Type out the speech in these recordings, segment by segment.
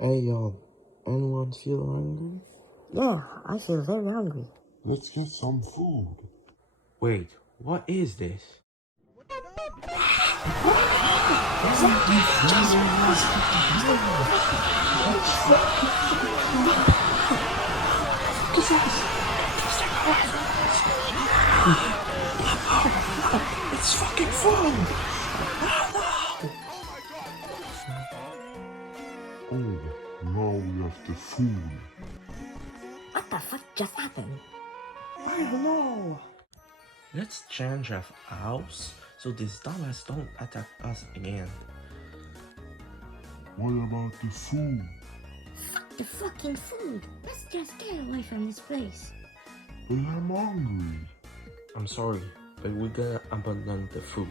Hey y'all, anyone feel hungry? Yeah, I feel very hungry. Let's get some food. Wait, what is this? It's fucking food! Oh, now we have the food. What the fuck just happened? I don't know. Let's change our house so these dumbass don't attack us again. What about the food? Fuck the fucking food. Let's just get away from this place. But I'm hungry. I'm sorry, but we're gonna abandon the food.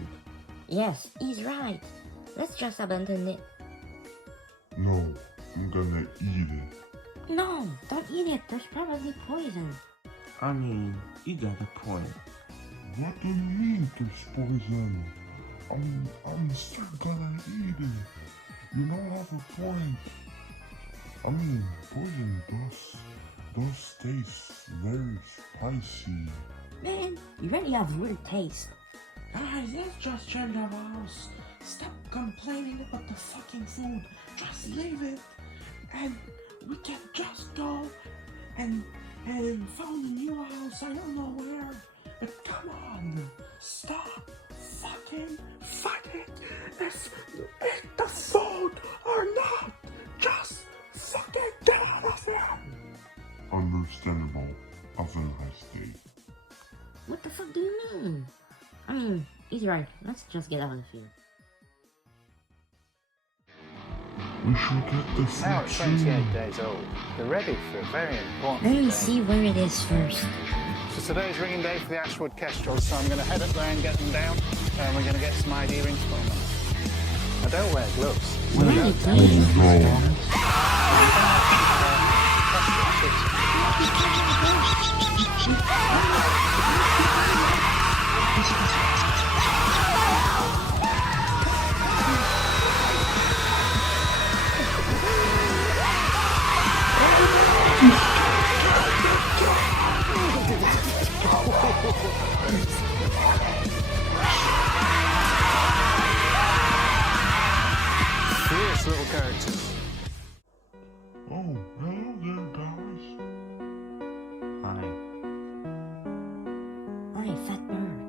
Yes, he's right. Let's just abandon it. No, I'm gonna eat it. No, don't eat it. There's probably poison. I mean, you got a point. What do you mean there's poison? I'm still gonna eat it. You don't have a point. I mean, poison does taste very spicy. Man, you really have weird taste. Guys, let's just change our house. Stop complaining about the fucking food. Just leave it. And we can just go and found a new house. I don't know where. But come on. Stop fucking fighting. Let's eat the food or not. Just fucking get out of here. Understandable. Have a nice day. What the fuck do you mean? I mean, he's right. Let's just get out of here. We should get the Now food at soon. 28 days old, they're ready for a very important Let me day. see where it is first. So today's ringing day for the Ashwood Kestrel, so I'm going to head up there and get them down, and we're going to get some ID rings for them. I don't wear gloves. So Where are you don't playing? No. Fierce little characters. Oh, hello there, guys. Hi. Hi, fat bird.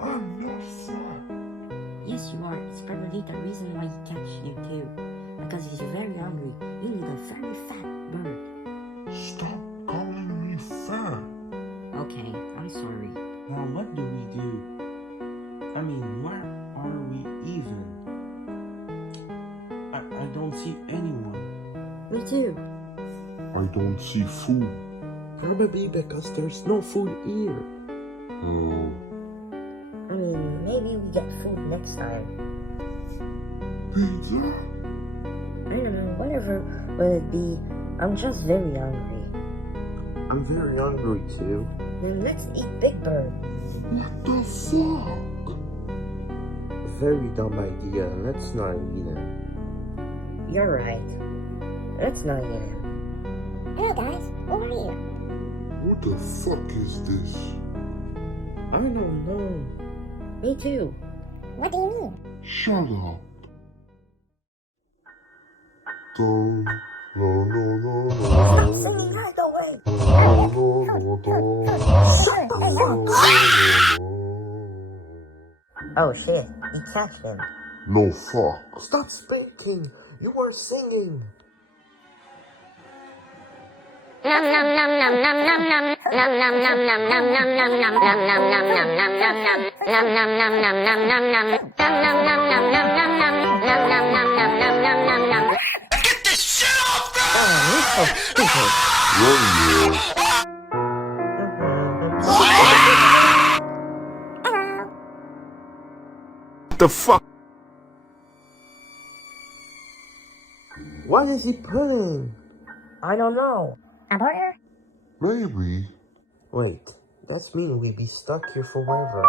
I'm not fat. Yes, you are. It's probably the reason why he catch you too. Because he's very hungry. You need a very fat bird. Stop calling me fat. Okay, I'm sorry. Now what do we do? I mean, where are we even? I don't see anyone. Me too. I don't see food. Probably because there's no food here. Oh, I mean, maybe we get food next time. pizza? I don't know, whatever will it be. I'm just very hungry. I'm very hungry too. Then let's eat Big Bird. What the fuck? Very dumb idea. Let's not eat it. You're right. Let's not eat him. Hello guys, who are you? What the fuck is this? I don't know. Me too. What do you mean? Shut up. Don't. No, no, no, no. Stop singing right away! No, no, no, no. Oh shit, he catched him. No fuck. Stop speaking. You are singing. The fuck? What is he playing? I don't know. A burger? Maybe. Wait, that's mean we be stuck here forever.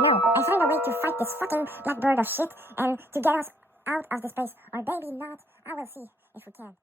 No, I find a way to fight this fucking black bird of shit and to get us out of this place. Or maybe not. I will see if we can.